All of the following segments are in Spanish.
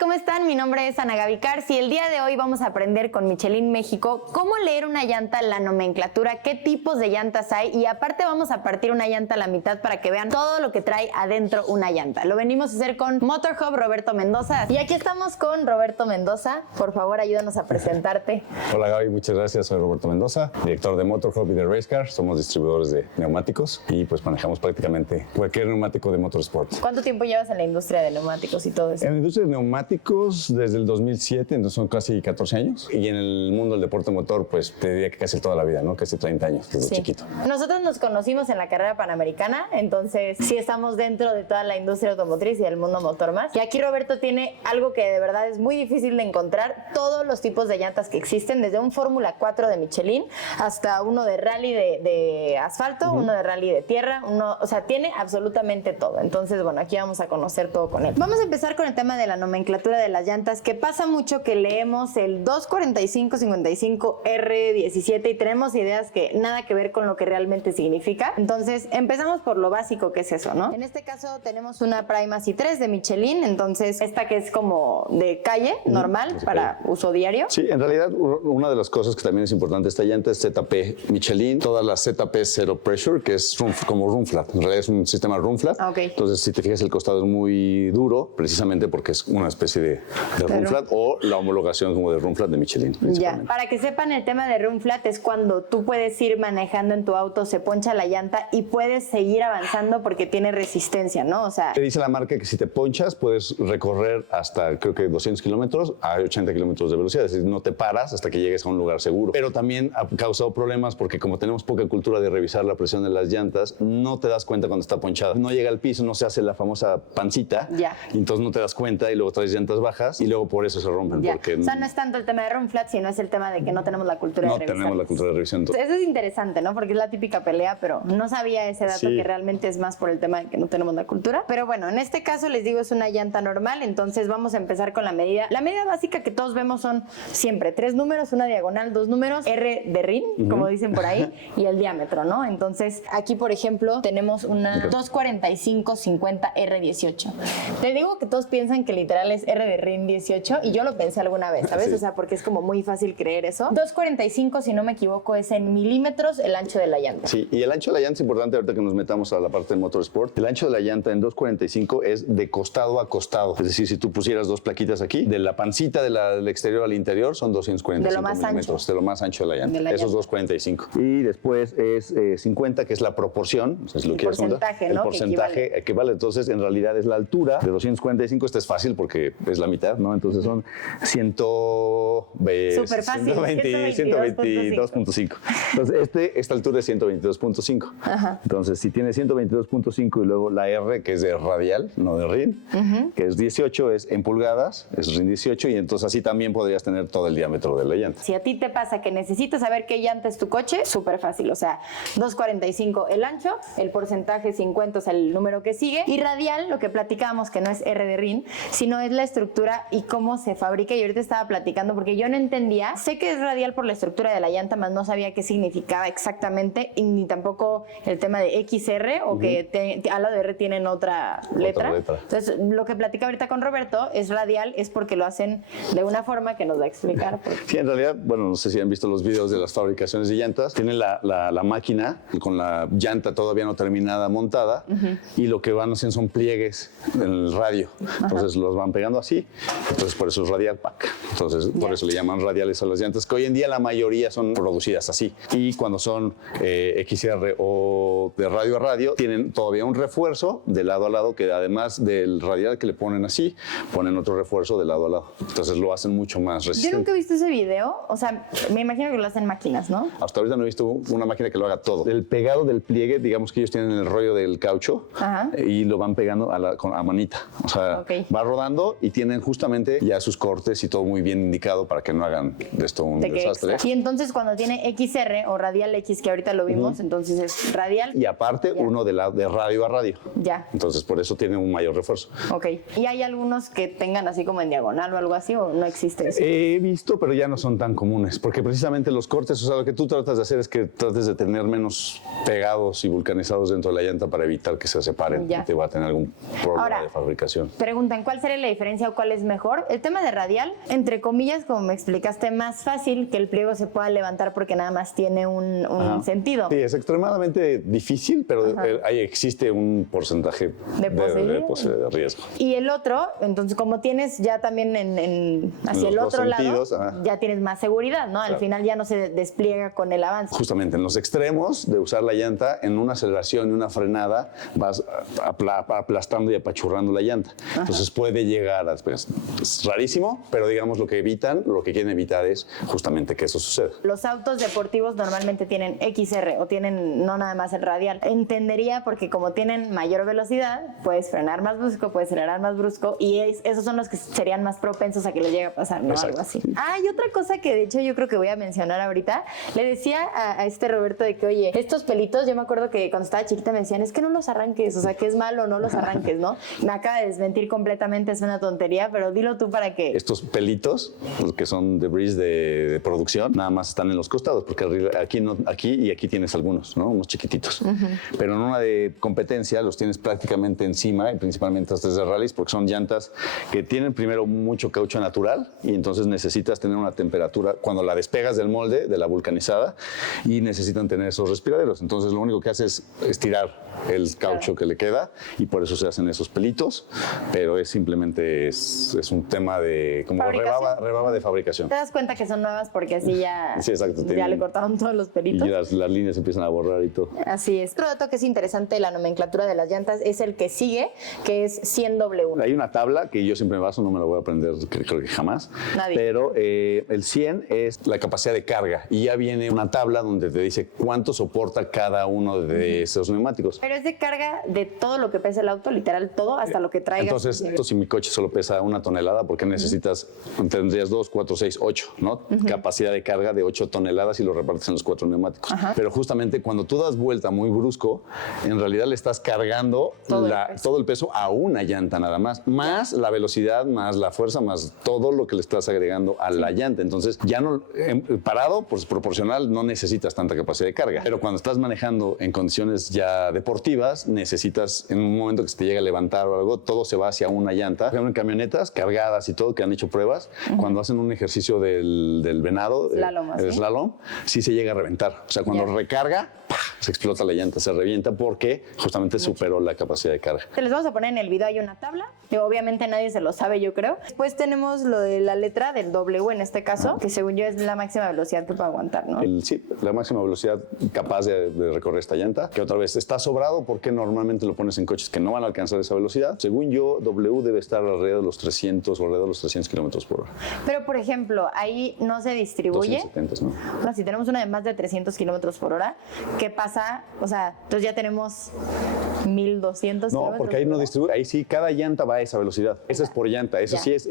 ¿cómo están? Mi nombre es Ana Gaby Cars y el día de hoy vamos a aprender con Michelin México cómo leer una llanta, la nomenclatura, qué tipos de llantas hay y aparte vamos a partir una llanta a la mitad para que vean todo lo que trae adentro una llanta. Lo venimos a hacer con Motor Hub Roberto Mendoza y aquí estamos con Roberto Mendoza. Por favor, ayúdanos a presentarte. Hola Gaby, muchas gracias. Soy Roberto Mendoza, director de Motor Hub y de Race Car. Somos distribuidores de neumáticos y pues manejamos prácticamente cualquier neumático de motorsport. ¿Cuánto tiempo llevas en la industria de neumáticos y todo eso? En la industria de neumáticos desde el 2007, entonces son casi 14 años. Y en el mundo del deporte motor, pues te diría que casi toda la vida, ¿no? Casi 30 años desde chiquito. Nosotros nos conocimos en la carrera panamericana, entonces sí estamos dentro de toda la industria automotriz y del mundo motor más. Y aquí Roberto tiene algo que de verdad es muy difícil de encontrar, todos los tipos de llantas que existen, desde un Fórmula 4 de Michelin hasta uno de rally de asfalto, uno de rally de tierra, o sea, tiene absolutamente todo. Entonces, bueno, aquí vamos a conocer todo con él. Vamos a empezar con el tema de la nomenclatura de las llantas, que pasa mucho que leemos el 245-55R17 y tenemos ideas que nada que ver con lo que realmente significa. Entonces, empezamos por lo básico que es eso, ¿no? En este caso tenemos una Primacy 3 de Michelin, entonces esta que es como de calle, normal, para uso diario. Sí, en realidad una de las cosas que también es importante de esta llanta es ZP Michelin, todas las ZP Zero Pressure, que es como Room Flat. En realidad es un sistema Room Flat. Okay. Entonces, si te fijas, el costado es muy duro, precisamente porque es una especie de Room Flat o la homologación como de Room Flat de Michelin. Ya, para que sepan, el tema de Room Flat es cuando tú puedes ir manejando en tu auto, se poncha la llanta y puedes seguir avanzando porque tiene resistencia, ¿no? O sea, te dice la marca que si te ponchas puedes recorrer hasta creo que 200 kilómetros a 80 kilómetros de velocidad, es decir, no te paras hasta que llegues a un lugar seguro. Pero también ha causado problemas porque como tenemos poca cultura de revisar la presión de las llantas, no te das cuenta cuando está ponchada. No llega al piso, no se hace la famosa pancita, y entonces no te das cuenta y luego traes llantas bajas y luego por eso se rompen. Porque o sea, no es tanto el tema de Room Flat, sino es el tema de que no tenemos la cultura de revisar. No tenemos la cultura de revisión. Eso es interesante, ¿no? Porque es la típica pelea, pero no sabía ese dato que realmente es más por el tema de que no tenemos la cultura. Pero bueno, en este caso les digo es una llanta normal, entonces vamos a empezar con la medida. La medida básica que todos vemos son siempre 3 números, una diagonal, 2 números, R de RIN, como dicen por ahí, y el diámetro, ¿no? Entonces aquí, por ejemplo, tenemos una 245-50R18. Te digo que todos piensan que literal es R de RIN 18 y yo lo pensé alguna vez, ¿sabes? O sea, porque es como muy fácil creer eso. 245, si no me equivoco, es en milímetros el ancho de la llanta. Sí, y el ancho de la llanta es importante ahorita que nos metamos a la parte de motorsport. El ancho de la llanta en 245 es de costado a costado. Es decir, si tú pusieras 2 plaquitas aquí, de la pancita del exterior al interior son 245 milímetros. De lo más ancho de la llanta. Eso es 245. Y después es 50, que es la proporción. Es lo que porcentaje, ¿no? El porcentaje equivale. Entonces, en realidad es la altura de 245. Esta es fácil porque es la mitad, ¿no? Entonces son 122.5. Entonces, esta altura es 122.5. Entonces, si tiene 122.5 y luego la R, que es de radial, no de RIN, que es 18, es en pulgadas, es RIN 18, y entonces así también podrías tener todo el diámetro de la llanta. Si a ti te pasa que necesitas saber qué llanta es tu coche, súper fácil. O sea, 245 el ancho, el porcentaje 50 es el número que sigue, y radial, lo que platicábamos que no es R de RIN, sino es la estructura y cómo se fabrica. Y ahorita estaba platicando porque yo no entendía, sé que es radial por la estructura de la llanta, más no sabía qué significaba exactamente, y ni tampoco el tema de XR o que al lado de R tienen otra letra. Entonces, lo que platica ahorita con Roberto es radial, es porque lo hacen de una forma que nos va a explicar. Sí, en realidad, bueno, no sé si han visto los videos de las fabricaciones de llantas, tienen la máquina con la llanta todavía no terminada montada, y lo que van haciendo son pliegues en el radio. Entonces los van pegando así, entonces por eso es radial pack. Entonces por eso le llaman radiales a las llantas, que hoy en día la mayoría son producidas así. Y cuando son XR o de radio a radio, tienen todavía un refuerzo de lado a lado, que además del radial que le ponen así, ponen otro refuerzo de lado a lado. Entonces lo hacen mucho más resistente. Yo nunca he visto ese video, o sea, me imagino que lo hacen máquinas, ¿no? Hasta ahorita no he visto una máquina que lo haga todo. El pegado del pliegue, digamos que ellos tienen el rollo del caucho y lo van pegando a manita. O sea, va rodando y tienen justamente ya sus cortes y todo muy bien indicado para que no hagan de esto un desastre. Y entonces cuando tiene XR o radial X, que ahorita lo vimos, entonces es radial. Y aparte uno de radio a radio. Entonces por eso tiene un mayor refuerzo. ¿Y hay algunos que tengan así como en diagonal o algo así, o no existe eso? He visto, pero ya no son tan comunes, porque precisamente los cortes, o sea, lo que tú tratas de hacer es que trates de tener menos pegados y vulcanizados dentro de la llanta para evitar que se separen y te va a tener algún problema de fabricación. Preguntan, ¿cuál sería la diferencia diferencia o cuál es mejor. El tema de radial, entre comillas, como me explicaste, más fácil que el pliego se pueda levantar porque nada más tiene un sentido. Sí, es extremadamente difícil, pero ahí existe un porcentaje de posibilidad de riesgo. Y el otro, entonces como tienes ya también hacia el otro lado, ya tienes más seguridad, ¿no? Al final ya no se despliega con el avance. Justamente en los extremos de usar la llanta, en una aceleración y una frenada, vas aplastando y apachurrando la llanta. Entonces puede llegar a... Pues, es rarísimo, pero digamos lo que quieren evitar es justamente que eso suceda. Los autos deportivos normalmente tienen XR o tienen no nada más el radial. Entendería porque como tienen mayor velocidad, puedes frenar más brusco, puedes acelerar más brusco y esos son los que serían más propensos a que les llegue a pasar, ¿no? Algo así. Y otra cosa que de hecho yo creo que voy a mencionar ahorita, le decía a este Roberto de que, oye, estos pelitos, yo me acuerdo que cuando estaba chiquita me decían, es que no los arranques, o sea, que es malo, no los arranques, ¿no? Me acaba de desmentir completamente, es una tontería, pero dilo tú para que... Estos pelitos, los que son debris de producción, nada más están en los costados, porque aquí tienes algunos, ¿no? Unos chiquititos. Pero en una de competencia los tienes prácticamente encima, y principalmente estas de rallies, porque son llantas que tienen primero mucho caucho natural y entonces necesitas tener una temperatura cuando la despegas del molde, de la vulcanizada, y necesitan tener esos respiraderos. Entonces lo único que hace es estirar el caucho que le queda y por eso se hacen esos pelitos, pero es simplemente es un tema de como rebaba de fabricación. ¿Te das cuenta que son nuevas porque así ya, sí, exacto, ya le cortaron todos los pelitos? Y las líneas empiezan a borrar y todo. Así es. Otro dato que es interesante de la nomenclatura de las llantas es el que sigue, que es 100W1. Hay una tabla que yo siempre me baso, no me la voy a aprender creo que jamás. Nadie. Pero el 100 es la capacidad de carga y ya viene una tabla donde te dice cuánto soporta cada uno de esos neumáticos. Pero es de carga de todo lo que pesa el auto, literal todo, hasta lo que traigas. Entonces, si mi coche solo pesa 1 tonelada, ¿por qué necesitas? Tendrías 2, 4, 6, 8, ¿no? Capacidad de carga de 8 toneladas y lo repartes en los 4 neumáticos. Pero justamente cuando tú das vuelta muy brusco, en realidad le estás cargando todo el peso a una llanta nada más la velocidad, más la fuerza, más todo lo que le estás agregando a la llanta. Entonces, ya no, parado, pues proporcional, no necesitas tanta capacidad de carga. Pero cuando estás manejando en condiciones ya deportivas, necesitas, en un momento que se te llega a levantar o algo, todo se va hacia una llanta. Por ejemplo, en camionetas cargadas y todo, que han hecho pruebas, cuando hacen un ejercicio del venado, el slalom, sí se llega a reventar. O sea, cuando recarga, se explota la llanta, se revienta porque justamente superó la capacidad de carga. Te les vamos a poner en el video, hay una tabla, que obviamente nadie se lo sabe, yo creo. Después tenemos lo de la letra del W en este caso, que según yo es la máxima velocidad que puede aguantar, ¿no? Sí, la máxima velocidad capaz de recorrer esta llanta, que otra vez está sobrado porque normalmente lo pones en coches que no van a alcanzar esa velocidad. Según yo, W debe estar alrededor de los 300 o alrededor de los 300 kilómetros por hora. Pero, por ejemplo, ahí no se distribuye. 270, ¿no? O sea, si tenemos una de más de 300 kilómetros por hora, ¿qué pasa? O sea, entonces ya tenemos 1200 No, porque ahí no distribuye, ahí sí, cada llanta va a esa velocidad. Esa es por llanta, eso sí es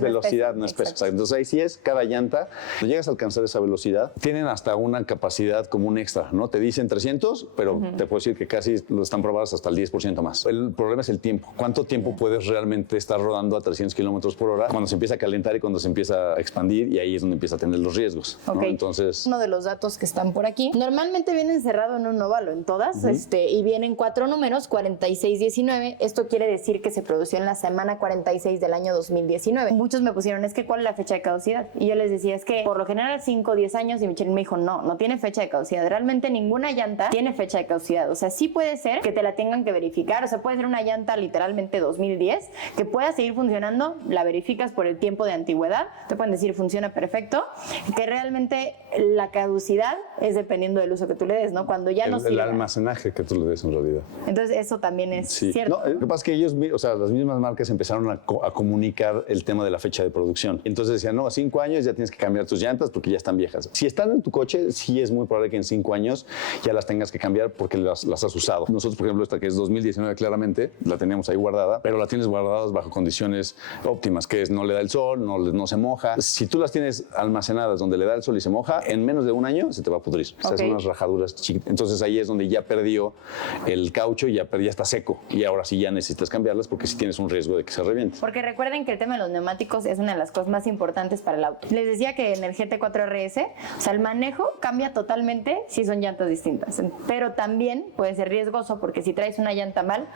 velocidad, no es peso. Exacto. Entonces ahí sí es cada llanta. Cuando llegas a alcanzar esa velocidad, tienen hasta una capacidad como un extra, ¿no? Te dicen 300, pero te puedo decir que casi lo están probadas hasta el 10% más. El problema es el tiempo. ¿Cuánto tiempo puedes realmente estar rodando a 300 kilómetros por hora cuando se empieza a calentar y cuando se empieza a expandir? Y ahí es donde empieza a tener los riesgos, ¿no? Entonces, uno de los datos que están por aquí, normalmente viene encerrado en un óvalo en todas, y vienen 4 números, 46, 19. Esto quiere decir que se produció en la semana 46 del año 2019. Muchos me pusieron, es que ¿cuál es la fecha de caducidad? Y yo les decía, es que por lo general 5 o 10 años, y Michelle me dijo, no tiene fecha de caducidad. Realmente ninguna llanta tiene fecha de caducidad. O sea, sí puede ser que te la tengan que verificar, o sea, puede ser una llanta literalmente 2010 que pueda seguir funcionando, la verificas por el tiempo de antigüedad, te pueden decir funciona perfecto, que realmente la caducidad es dependiendo del uso que tú le des, ¿no? Cuando ya no sirve. El almacenaje que tú le des en realidad. Entonces eso también es cierto. No, lo que pasa es que ellos, o sea, las mismas marcas empezaron a comunicar el tema de la fecha de producción. Entonces decían, no, a 5 años ya tienes que cambiar tus llantas porque ya están viejas. Si están en tu coche, sí es muy probable que en 5 años ya las tengas que cambiar porque las has usado. Nosotros, por ejemplo, esta que es 2019 claramente, la teníamos ahí guardada, pero la tienes guardada bajo condiciones óptimas, que es no le da el sol, no se moja. Si tú las tienes almacenadas donde le da el sol y se moja, en menos de un año se te va a pudrir. O sea, son unas rajaduras chiquitas. Entonces ahí es donde ya perdió el caucho caucho y ya está seco. Y ahora sí ya necesitas cambiarlas porque sí tienes un riesgo de que se reviente. Porque recuerden que el tema de los neumáticos es una de las cosas más importantes para el auto. Les decía que en el GT4 RS, o sea, el manejo cambia totalmente si son llantas distintas. Pero también puede ser riesgoso porque si traes una llanta mal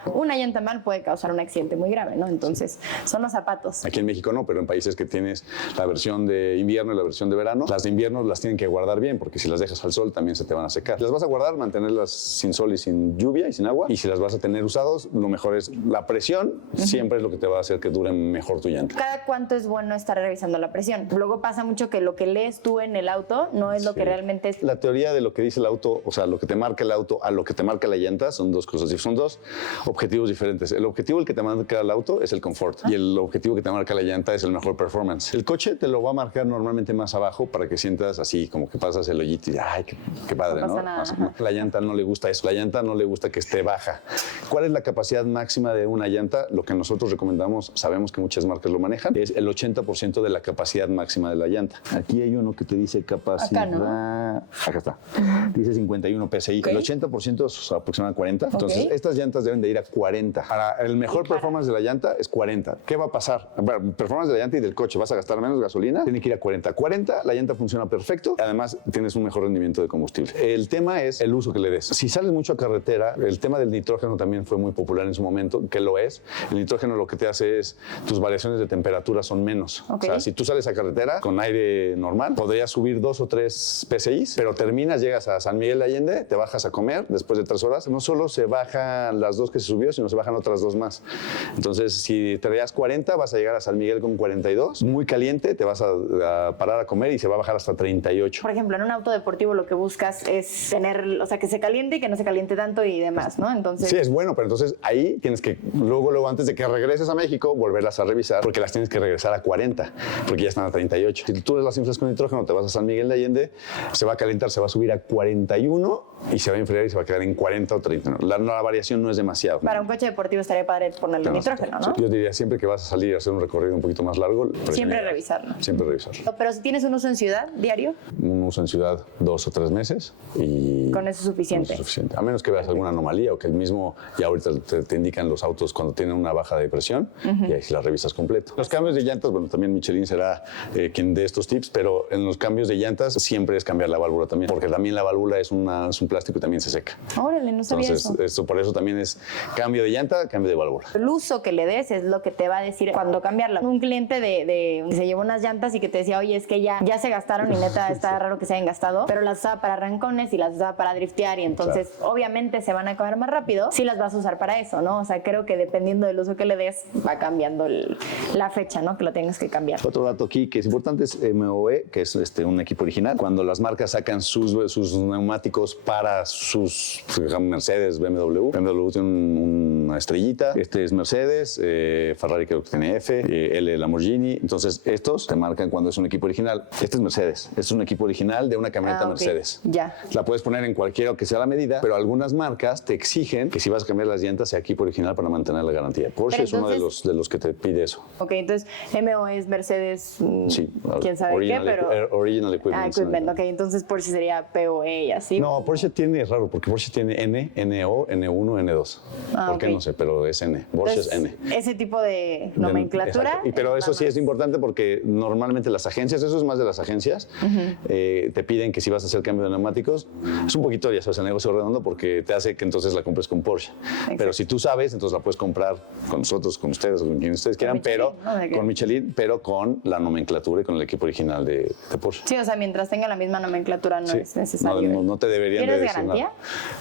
puede causar un accidente muy grave, ¿no? Entonces, son los zapatos. Aquí en México no, pero en países que tienes la versión de invierno y la versión de verano, las de invierno las tienen que guardar bien porque si las dejas al sol también se te van a secar. Si las vas a guardar, mantenerlas sin sol y sin lluvia y sin agua. Y si las vas a tener usados, lo mejor es la presión, siempre es lo que te va a hacer que dure mejor tu llanta. ¿Cada cuánto es bueno estar revisando la presión? Luego pasa mucho que lo que lees tú en el auto no es lo que realmente es. La teoría de lo que dice el auto, o sea, lo que te marca el auto a lo que te marca la llanta son dos cosas, son dos objetivos diferentes. El objetivo que te marca el auto es el confort y el objetivo que te marca la llanta es el mejor performance. El coche te lo va a marcar normalmente más abajo para que sientas así como que pasas el hoyito y ay, qué padre, ¿no? La llanta no le gusta eso, la llanta no le gusta que esté baja. ¿Cuál es la capacidad máxima de una llanta? Lo que nosotros recomendamos, sabemos que muchas marcas lo manejan, es el 80% de la capacidad máxima de la llanta. Aquí hay uno que te dice capacidad. Acá, ¿no? Acá está. Dice 51 PSI. Okay. El 80% es aproximadamente 40. Entonces, estas llantas deben de ir a 40. Ahora, el mejor performance de la llanta es 40. ¿Qué va a pasar? Performance de la llanta y del coche. ¿Vas a gastar menos gasolina? Tiene que ir a 40. 40, la llanta funciona perfecto. Además, tienes un mejor rendimiento de combustible. El tema es el uso que le des. Si sales mucho a carretera, el tema del nitrógeno también fue muy popular en su momento, que lo es. El nitrógeno lo que te hace es, tus variaciones de temperatura son menos. Okay. O sea, si tú sales a carretera con aire normal, podrías subir 2 o 3 PSI, pero terminas, llegas a San Miguel de Allende, te bajas a comer, después de 3 horas, no solo se bajan las 2 que se subió, sino se bajan otras 2 más. Entonces, si traías 40, vas a llegar a San Miguel con 42, muy caliente, te vas a parar a comer y se va a bajar hasta 38. Por ejemplo, en un auto deportivo lo que buscas es tener, o sea, que se caliente y que no se caliente tanto y demás, ¿no? Entonces... Sí, es bueno, pero entonces ahí tienes que, luego antes de que regreses a México, volverlas a revisar, porque las tienes que regresar a 40, porque ya están a 38. Si tú las inflas con nitrógeno, te vas a San Miguel de Allende, se va a calentar, se va a subir a 41 y se va a enfriar y se va a quedar en 40 o 30. La variación no es demasiado. Para un coche deportivo estaría padre ponerle nitrógeno, ¿no? Yo diría siempre que vas a salir a hacer un recorrido un poquito más largo. Siempre revisarlo. Siempre revisarlo. Pero si tienes un uso en ciudad diario. Un uso en ciudad 2 o 3 meses y... Con eso es suficiente. Con eso es suficiente. A menos que veas alguna anomalía o que el mismo, ya ahorita te indican los autos cuando tienen una baja de presión y ahí la revisas completo. Los cambios de llantas, bueno, también Michelin será quien dé estos tips, pero en los cambios de llantas siempre es cambiar la válvula también, porque también la válvula es un plástico y también se seca. Órale, no sabía eso. Por eso también es cambio de llanta, cambio de válvula. El uso que le des es lo que te va a decir cuando cambiarla. Un cliente que se llevó unas llantas y que te decía, oye, es que ya se gastaron y neta está raro que se hayan gastado, pero las usaba para arrancones y las usaba para driftear y entonces obviamente se van a acabar más rápido si las vas a usar para eso, ¿no? O sea, creo que dependiendo del uso que le des va cambiando la fecha, ¿no? Que lo tengas que cambiar. Otro dato aquí que es importante es MOE, que es un equipo original. Cuando las marcas sacan sus neumáticos para sus Mercedes, BMW tiene una estrellita, este es Mercedes, Ferrari creo que tiene F, L Lamborghini, entonces estos te marcan cuando es un equipo original. Este es Mercedes, es un equipo original de una camioneta Mercedes. Ya. La puedes poner en cualquiera que sea la medida, pero algunas marcas te exigen que si vas a cambiar las llantas sea equipo original para mantener la garantía. Porsche es uno de los que te pide eso. Ok, entonces MO es Mercedes, sí, quién sabe qué, pero... Original Equipment. Equipment, ok, entonces Porsche sería POE y así. No, Porsche tiene, es raro, porque Porsche tiene N, NO, N1, N2. ¿Por qué? No sé, pero es N. Porsche es N. Ese tipo de nomenclatura. Pero eso sí es importante porque normalmente las agencias, eso es más de las agencias, te piden que si vas a hacer cambio de neumáticos, es un poquito, ya sabes, el negocio redondo porque te hace que entonces la compres con Porsche. Exacto. Pero si tú sabes, entonces la puedes comprar con nosotros, con ustedes, con quien ustedes quieran, pero con Michelin, pero con la nomenclatura y con el equipo original de Porsche. Sí, o sea, mientras tenga la misma nomenclatura no es necesario. No te deberían de decir garantía? Nada.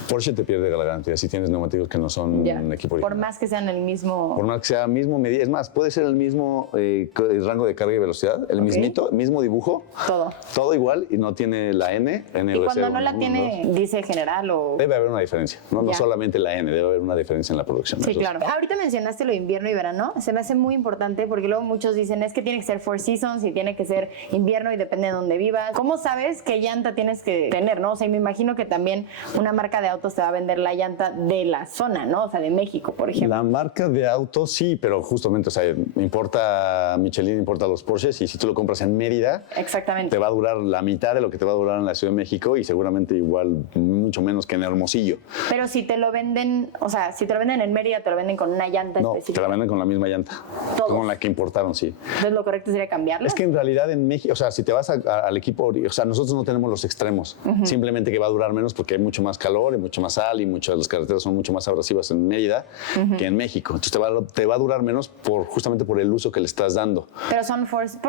Porsche te pierde la garantía si tienes neumáticos que no son un equipo original. Por más que sean el mismo... Por más que sea el mismo medida. Es más, puede ser el mismo rango de carga y velocidad, el mismo dibujo. Todo igual y no tiene la N. Y cuando no la tiene, dice general o... Debe haber una diferencia. No solamente la N, debe haber una diferencia en la producción. Sí, claro. Ahorita mencionaste lo de invierno y verano. Se me hace muy importante porque luego muchos dicen es que tiene que ser four seasons y tiene que ser invierno y depende de dónde vivas. ¿Cómo sabes qué llanta tienes que tener, no? O sea, me imagino que también también una marca de autos te va a vender la llanta de la zona, ¿no? O sea, de México, por ejemplo. La marca de autos sí, pero justamente, o sea, importa Michelin, importa los Porsches, y si tú lo compras en Mérida, exactamente, te va a durar la mitad de lo que te va a durar en la Ciudad de México y seguramente igual mucho menos que en Hermosillo. Pero si te lo venden, o sea, si te lo venden en Mérida, te lo venden con una llanta específica. Te la venden con la misma llanta. ¿Todos? Con la que importaron, sí. Entonces lo correcto sería cambiarla. Es que en realidad en México, o sea, si te vas al equipo, o sea, nosotros no tenemos los extremos. Simplemente que va a durar menos porque hay mucho más calor y mucho más sal y muchas de las carreteras son mucho más abrasivas en Mérida que en México. Entonces te va a durar menos justamente por el uso que le estás dando. Pero son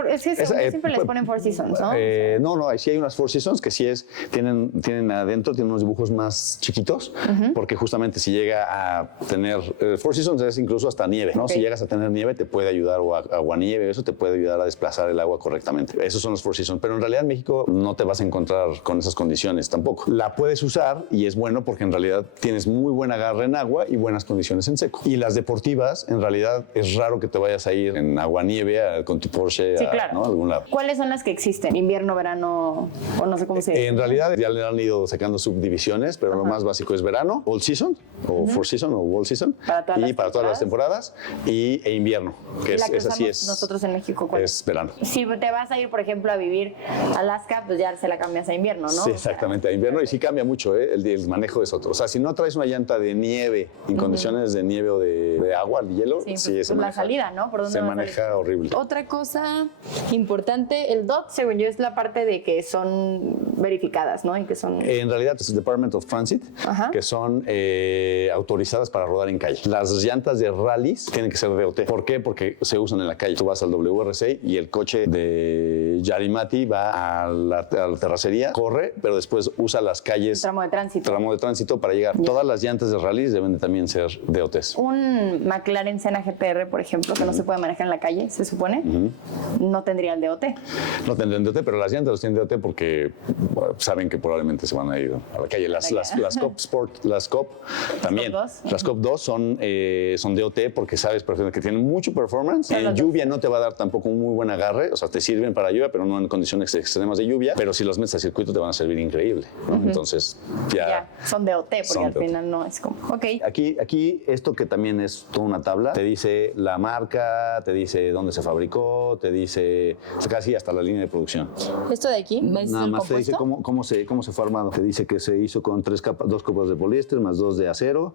es que siempre les ponen Four Seasons, ¿no? No, sí hay unas Four Seasons que sí tienen adentro, tienen unos dibujos más chiquitos, porque justamente si llega a tener, Four Seasons es incluso hasta nieve, ¿no? Okay. Si llegas a tener nieve te puede ayudar, o aguanieve, eso te puede ayudar a desplazar el agua correctamente. Esos son los Four Seasons, pero en realidad en México no te vas a encontrar con esas condiciones tampoco. La puedes usar y es bueno porque en realidad tienes muy buen agarre en agua y buenas condiciones en seco. Y las deportivas, en realidad es raro que te vayas a ir en aguanieve con tu Porsche claro. ¿no? a algún lado. ¿Cuáles son las que existen? ¿Invierno, verano o no sé cómo se dice? En realidad ya le han ido sacando subdivisiones, pero lo más básico es verano, all season, o four season, o all season, para todas las temporadas, e invierno, que es así es. Nosotros en México, ¿cuál? Es verano. Si te vas a ir, por ejemplo, a vivir a Alaska, pues ya se la cambias a invierno, ¿no? Sí, exactamente, a invierno, y sí cambia mucho, el manejo es otro. O sea, si no traes una llanta de nieve, en condiciones de nieve o de agua, de hielo, sí pues la salida, ¿no? ¿Por dónde se maneja horrible. Otra cosa importante, el DOT, según yo, es la parte de que son verificadas, ¿no? Y que son... En realidad es el Department of Transit, que son autorizadas para rodar en calle. Las llantas de rallies tienen que ser DOT. ¿Por qué? Porque se usan en la calle. Tú vas al WRC y el coche de Yarimati va a la terracería, corre, pero después usa las calles. Tramo de tránsito para llegar. Todas las llantas de rallies deben de también ser DOTs. Un McLaren Senna GTR, por ejemplo, que no se puede manejar en la calle, se supone, no tendría el DOT. No tendrían DOT, pero las llantas los tienen DOT porque saben que probablemente se van a ir a la calle. Las Cop Sport, las Cop también. Las Cop 2 son DOT porque sabes, por ejemplo, que tienen mucho performance. En lluvia no te va a dar tampoco un muy buen agarre, o sea, te sirven para lluvia, pero no en condiciones extremas de lluvia, pero si los metes al circuito te van a servir increíble, ¿no? Entonces, ya son DOT, porque al final no es como... Okay. Aquí, esto que también es toda una tabla, te dice la marca, te dice dónde se fabricó, te dice casi hasta la línea de producción. ¿Esto de aquí? Nada más te dice cómo se fue armado. Te dice que se hizo con 2 capas de poliéster más 2 de acero,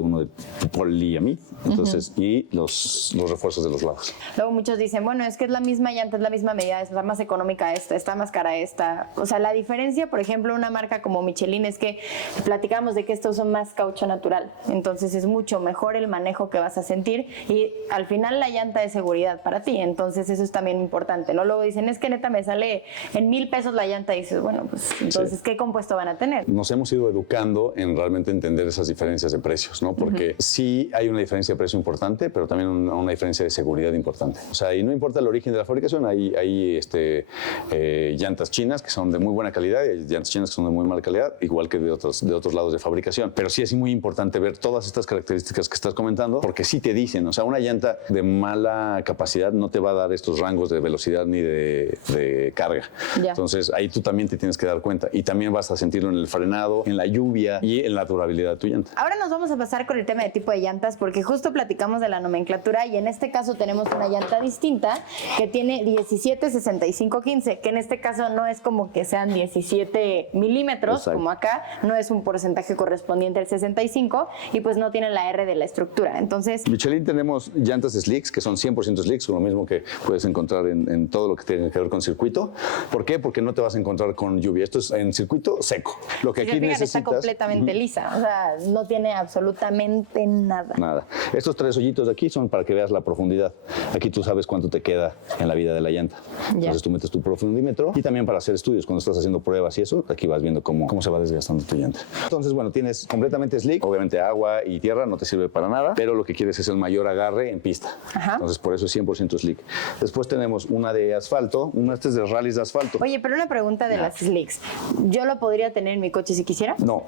uno de poliamid, entonces, y los refuerzos de los lados. Luego muchos dicen, bueno, es que es la misma llanta, es la misma medida, está más económica esta, está más cara esta. O sea, la diferencia, por ejemplo, una marca como Michelin es que platicamos de que estos son más caucho natural, entonces es mucho mejor el manejo que vas a sentir y al final la llanta es seguridad para ti, entonces eso es también importante, ¿no? Luego dicen, es que neta me sale en 1,000 pesos la llanta y dices, bueno, pues entonces, ¿qué compuesto van a tener? Nos hemos ido educando en realmente entender esas diferencias de precios, ¿no? Porque sí hay una diferencia de precio importante, pero también una diferencia de seguridad importante. O sea, y no importa el origen de la fabricación, hay llantas chinas que son de muy buena calidad y hay llantas chinas que son de muy mala calidad, igual que de otros lados de fabricación. Pero sí es muy importante ver todas estas características que estás comentando, porque sí te dicen, o sea, una llanta de mala capacidad no te va a dar estos rangos de velocidad ni de carga. Entonces, ahí tú también te tienes que dar cuenta y también vas a sentirlo en el frenado, en la lluvia y en la durabilidad de tu llanta. Ahora nos vamos a pasar con el tema de tipo de llantas, porque justo platicamos de la nomenclatura y en este caso tenemos una llanta distinta que tiene 17-65-15, que en este caso no es como que sean 17 milímetros, como acá, no es un porcentaje correspondiente al 65 y pues no tiene la R de la estructura. Entonces, Michelin tenemos llantas slicks que son 100% slicks, lo mismo que puedes encontrar en todo lo que tiene que ver con circuito. ¿Por qué? Porque no te vas a encontrar con lluvia. Esto es en circuito seco. Lo que aquí necesitas... Está completamente lisa, o sea, no tiene absolutamente nada. Nada. Estos 3 hoyitos de aquí son para que veas la profundidad. Aquí tú sabes cuánto te queda en la vida de la llanta. Entonces tú metes tu profundímetro y también para hacer estudios, cuando estás haciendo pruebas y eso, aquí vas viendo cómo se va desgastando tu llanta. Entonces, bueno, tienes completamente slick, obviamente agua y tierra no te sirve para nada, pero lo que quieres es el mayor agarre en pista. Entonces, por eso es 100% slick. Después tenemos una de asfalto, este es de rallies de asfalto. Oye, pero una pregunta de las slicks. ¿Yo lo podría tener en mi coche si quisiera? No,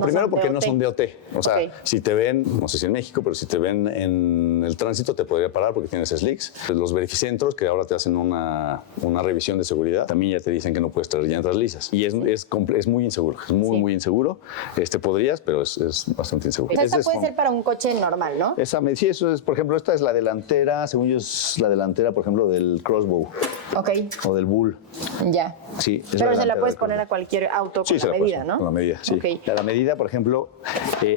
primero porque no son DOT. O sea, si te ven, no sé si en México, pero si te ven en el tránsito te podría parar porque tienes slicks. Los verificentros que ahora te hacen una revisión de seguridad, también ya te dicen que no puedes traer llantas lisas. Y es muy muy inseguro, es muy inseguro. Podrías, pero es bastante inseguro. O sea, esta Ese es puede ser para un coche normal, ¿no? sí, eso es, por ejemplo, esta es la delantera, según yo es la delantera, por ejemplo, del Crossbow Ok, o del Bull. ya. Sí, es Pero se la delantera puedes del poner Crossbow. a cualquier auto Sí, con se la la puedes medida, poner ¿no? con la medida, sí. Ok. La medida, por ejemplo,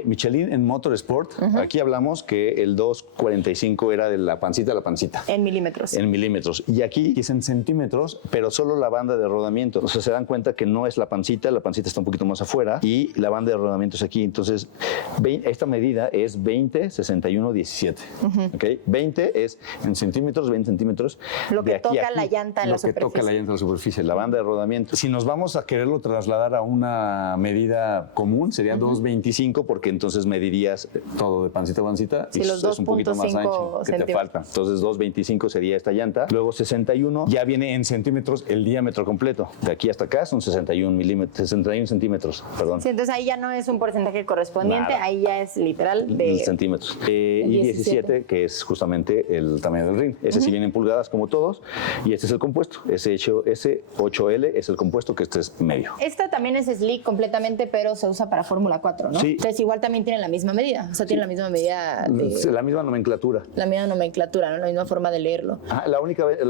Michelin en Motorsport, aquí hablamos que el 245 era de la pancita a la pancita. En milímetros. En milímetros. Y aquí es en centímetros, pero solo la banda de rodamiento. O sea, se dan cuenta que no es la pancita está un poquito más afuera y la banda de rodamiento es aquí. Entonces, esta medida es 20, 61, 17. ¿Okay? 20 es en centímetros, 20 centímetros. Lo que de aquí toca a aquí, la llanta en la Lo que superficie. toca la llanta en la superficie, la banda de rodamiento. Si nos vamos a quererlo trasladar a una medida común, sería 225, porque entonces medirías todo de pancita a pancita Sí, y los es un poquito más 2.5 ancho que te centímetros. falta. Entonces 225 sería esta llanta. Luego 61 ya viene en centímetros el diámetro completo. De aquí hasta acá son 61 centímetros, perdón. Sí, entonces ahí ya no es un porcentaje correspondiente, Nada. ahí ya es literal de centímetros. Y 17, que es justamente el tamaño del ring. Ese sí viene en pulgadas como todos, y este es el compuesto. Ese 8L es el compuesto, que este es medio. Esta también es slick completamente, pero se usa para Fórmula 4, ¿no? Sí. Entonces igual también tiene la misma medida, o sea, tiene la misma medida La misma nomenclatura. la misma nomenclatura, ¿no? La misma forma de leerlo. La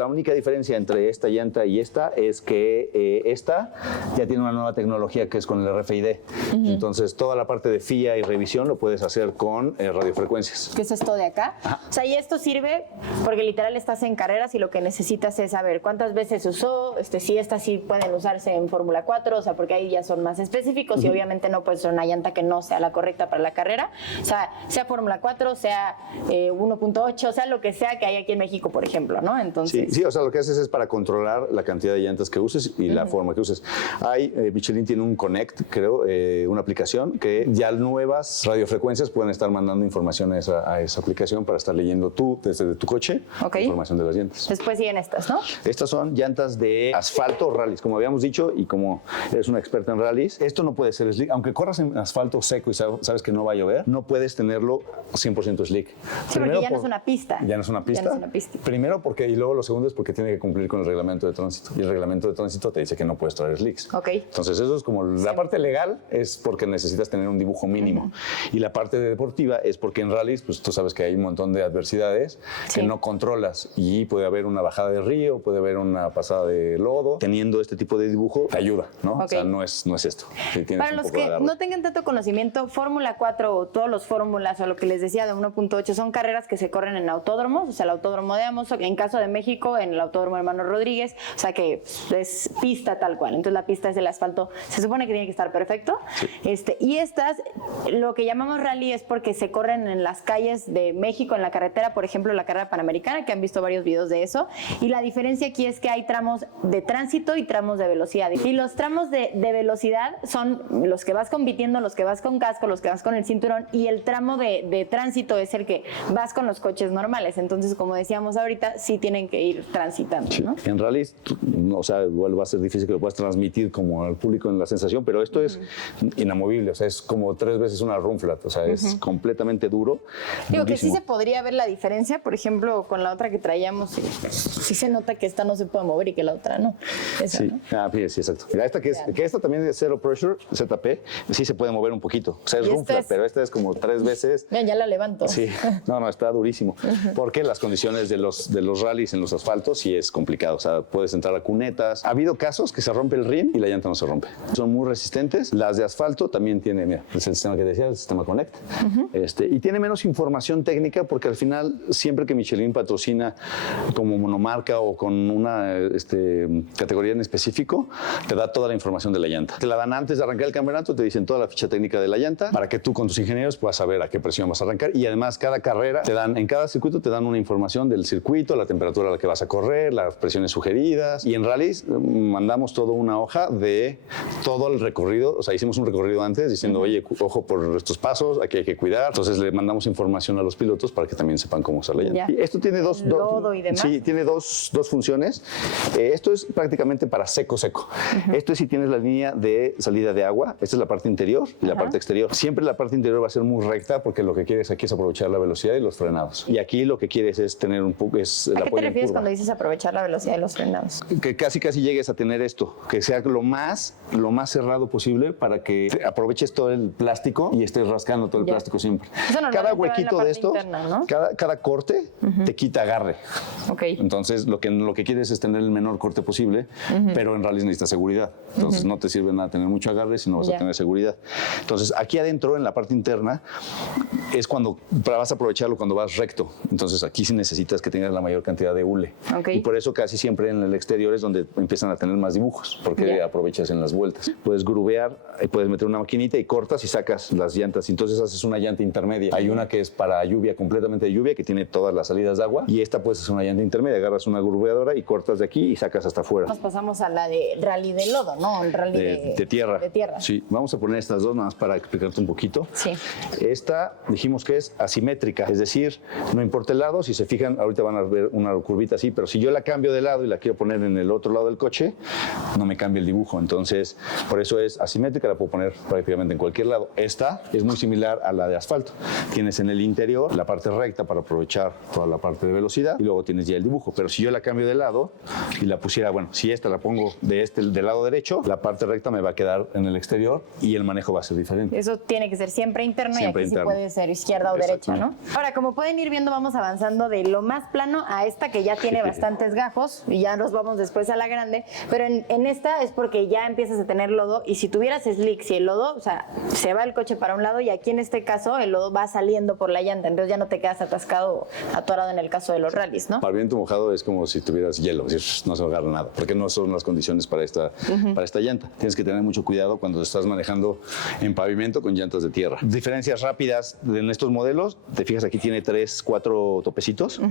única diferencia entre esta llanta y esta es que esta ya tiene una nueva tecnología que es con el RFID. Entonces, toda la parte de FIA y revisión lo puedes hacer con radiofrecuencias. ¿Qué es esto de acá? O sea, y esto sirve porque literal estás en carreras y lo que necesitas es saber cuántas veces se usó, si estas sí pueden usarse en Fórmula 4, o sea, porque ahí ya son más específicos y obviamente no puedes usar una llanta que no sea la correcta para la carrera. O sea Fórmula 4, sea 1.8, o sea, lo que sea que hay aquí en México, por ejemplo, ¿no? Entonces... Sí, o sea, lo que haces es para controlar la cantidad de llantas que uses y la forma que uses. Michelin tiene un Connect, creo, una aplicación que ya nuevas radiofrecuencias pueden estar mandando información a esa aplicación para estar leyendo tú desde tu coche información de las llantas. Después siguen estas, ¿no? Estas son llantas de asfalto rallies, como habíamos dicho, y como eres una experta en rallies, esto no puede ser slick. Aunque corras en asfalto seco y sabes que no va a llover, no puedes tenerlo 100% slick. Sí, porque ya no es una pista. Ya no es una pista. Ya no es una pista. Primero porque, y luego lo segundo es porque tiene que cumplir con el reglamento de tránsito. Y el reglamento de tránsito te dice que no puedes traer slicks. Ok. Entonces eso es como la parte legal es porque necesitas tener un dibujo mínimo. Y la parte deportiva es porque en rallies, pues tú sabes que hay un montón de adversidades que no controlas. Y puede haber una bajada de río, puede haber una pasada de lodo. Teniendo este tipo de dibujo te ayuda, ¿no? Ok. O sea, no es esto. Sí, tienes Para un los poco de que agarre. no tengan tanto conocimiento, Fórmula 4 o todos los fórmulas o lo que les decía de 1.8 son carreras que se corren en autódromos, o sea, el autódromo de Amos, en caso de México, en el autódromo Hermano Rodríguez, o sea, que es pista tal cual. Entonces la pista es el asfalto, se supone que tiene que estar perfecto. Y estas, lo que llamamos rally es porque se corren en las calles de México, en la carretera, por ejemplo, la carrera panamericana, que han visto varios videos de eso. Y la diferencia aquí es que hay tramos de tránsito y tramos de velocidad. Y los tramos de velocidad son los que vas compitiendo, los que vas con casco, los que vas con el cinturón, y el tramo de tránsito es el que vas con los coches normales. Entonces, como decíamos ahorita, sí tienen que ir transitando, ¿no? En rallies, o sea, igual va a ser difícil que lo puedas transmitir como al público en la sensación, pero esto es inamovible, o sea, es como 3 veces una run flat, o sea, es completamente duro. Digo que sí durísimo. se podría ver la diferencia, por ejemplo, con la otra que traíamos, sí se nota que esta no se puede mover y que la otra no. Esa, Sí, ¿no? sí, exacto. Mira, esta que esta también es Zero Pressure, ZP, sí se puede mover un poquito. O sea, es Y run esta flat, es- pero esta es como 3 veces. Vean, ya la levanto. Sí, no, está durísimo. Porque las condiciones de los rallies en los asfaltos sí es complicado. O sea, puedes entrar a cunetas. Ha habido casos que se rompe el rim y la llanta no se rompe. Son muy resistentes. Las de asfalto también tiene, mira, es el sistema que decía, el sistema Connect. Y tiene menos información técnica porque al final, siempre que Michelin patrocina como monomarca o con una categoría en específico, te da toda la información de la llanta. Te la dan antes de arrancar el campeonato, te dicen toda la ficha técnica de la llanta para que tú con tus ingenieros puedas saber a qué presión vas a arrancar. Y además, cada carrera, en cada circuito te dan una información del circuito, la temperatura a la que vas a correr, las presiones sugeridas. Y en rallies mandamos toda una hoja de todo el recorrido. O sea, hicimos un recorrido antes diciendo, oye, ojo por estos pasos, aquí hay que cuidar. Entonces le mandamos información a los pilotos para que también sepan cómo usar la llanta. Ya. Y esto tiene Lodo y demás. Sí, tiene dos funciones. Esto es prácticamente para seco, seco. Esto es si tienes la línea de salida de agua. Esta es la parte interior y la parte exterior. Siempre la parte interior va a ser muy recta porque lo que quieres aquí es aprovechar la velocidad y los frenados. Y aquí lo que quieres es tener un poco, es el ¿A qué apoyo te refieres en curva. cuando dices aprovechar la velocidad de los frenados? Que casi llegues a tener esto, que sea lo más cerrado posible para que aproveches todo el plástico y estés rascando todo el plástico siempre. Eso normalmente Cada va en la huequito parte de estos, interna, ¿no? cada corte te quita agarre. Ok. Entonces lo que quieres es tener el menor corte posible, pero en realidad necesitas seguridad. Entonces no te sirve nada tener mucho agarre si no vas a tener seguridad. Entonces aquí adentro, en la parte interna, es cuando vas a aprovecharlo cuando vas recto. Entonces aquí sí necesitas que tengas la mayor cantidad de hule. Okay. Y por eso casi siempre en el exterior es donde empiezan a tener más dibujos, porque aprovechas en las vueltas. Puedes grubear, puedes meter una maquinita y cortas y sacas las llantas. Entonces haces una llanta intermedia. Hay una que es para lluvia, completamente de lluvia, que tiene todas las salidas de agua. Y esta puedes hacer una llanta intermedia. Agarras una grubeadora y cortas de aquí y sacas hasta afuera. Nos pasamos a la de rally de lodo, ¿no? El rally de tierra. De tierra. Sí, vamos a poner estas dos nada más para explicarte un poquito. Sí. Esta dijimos que es asimétrica, es decir, no importa el lado, si se fijan, ahorita van a ver una curvita así, pero si yo la cambio de lado y la quiero poner en el otro lado del coche, no me cambia el dibujo. Entonces, por eso es asimétrica, la puedo poner prácticamente en cualquier lado. Esta es muy similar a la de asfalto. Tienes en el interior la parte recta para aprovechar toda la parte de velocidad y luego tienes ya el dibujo. Pero si yo la cambio de lado y la pusiera, bueno, si esta la pongo del lado derecho, la parte recta me va a quedar en el exterior y el manejo va a ser diferente. Eso tiene que ser siempre interno Siempre y aquí interno. sí puede ser izquierda o derecha, ¿no? Ahora, como pueden ir viendo, vamos avanzando de lo más plano a esta que ya tiene bastantes gajos y ya nos vamos después a la grande, pero en esta es porque ya empiezas a tener lodo y si tuvieras slick, si el lodo, o sea, se va el coche para un lado y aquí en este caso el lodo va saliendo por la llanta, entonces ya no te quedas atascado o atorado en el caso de los rallies, ¿no? Pavimento mojado es como si tuvieras hielo, es decir, no se agarra nada, porque no son las condiciones para esta llanta. Tienes que tener mucho cuidado cuando estás manejando en pavimento con llantas de tierra. Diferencias rápidas en estos modelos, te fijas aquí tiene 3, 4 topecitos.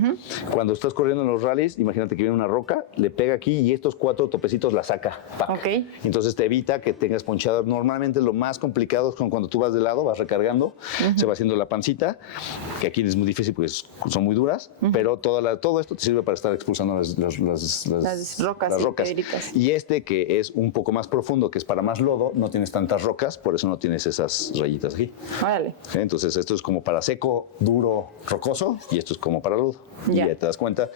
Cuando estás corriendo en los rallies, imagínate que viene una roca, le pega aquí y estos 4 topecitos la saca. Ok. Entonces te evita que tengas ponchada. Normalmente lo más complicado es cuando tú vas de lado, vas recargando, se va haciendo la pancita, que aquí es muy difícil porque son muy duras, pero todo esto te sirve para estar expulsando las rocas. Y este que es un poco más profundo, que es para más lodo, no tienes tantas rocas, por eso no tienes esas rayitas aquí. Órale. Entonces esto es como para seco, duro, rocoso, y esto es como para lodo. Ya. Y ya te das cuenta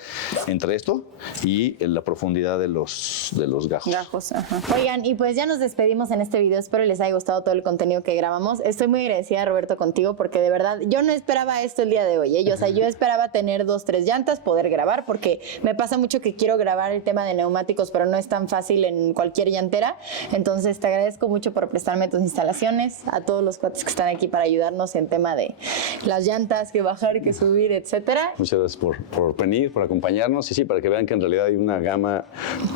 entre esto y la profundidad de los gajos. Gajos, ajá. Oigan, y pues ya nos despedimos en este video. Espero les haya gustado todo el contenido que grabamos. Estoy muy agradecida, Roberto, contigo, porque de verdad yo no esperaba esto el día de hoy. O sea, yo esperaba tener 2, 3 llantas, poder grabar, porque me pasa mucho que quiero grabar el tema de neumáticos, pero no es tan fácil en cualquier llantera. Entonces, te agradezco mucho por prestarme tus instalaciones, a todos los cuates que están aquí para ayudarnos en tema de las llantas, que bajar, que subir, etcétera. Muchas gracias por venir, por acompañarnos y sí, para que vean que en realidad hay una gama,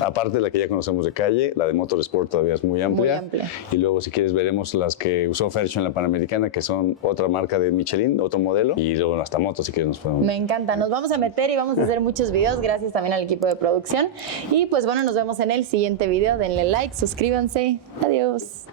aparte de la que ya conocemos de calle, la de Motorsport todavía es muy amplia. Muy amplia. Y luego, si quieres, veremos las que usó Fercho en la Panamericana, que son otra marca de Michelin, otro modelo, y luego hasta motos, si quieres, nos podemos... Me encanta, nos vamos a meter y vamos a hacer muchos videos, gracias también al equipo de producción. Y pues bueno, nos vemos en el siguiente video, denle like, suscríbanse, adiós.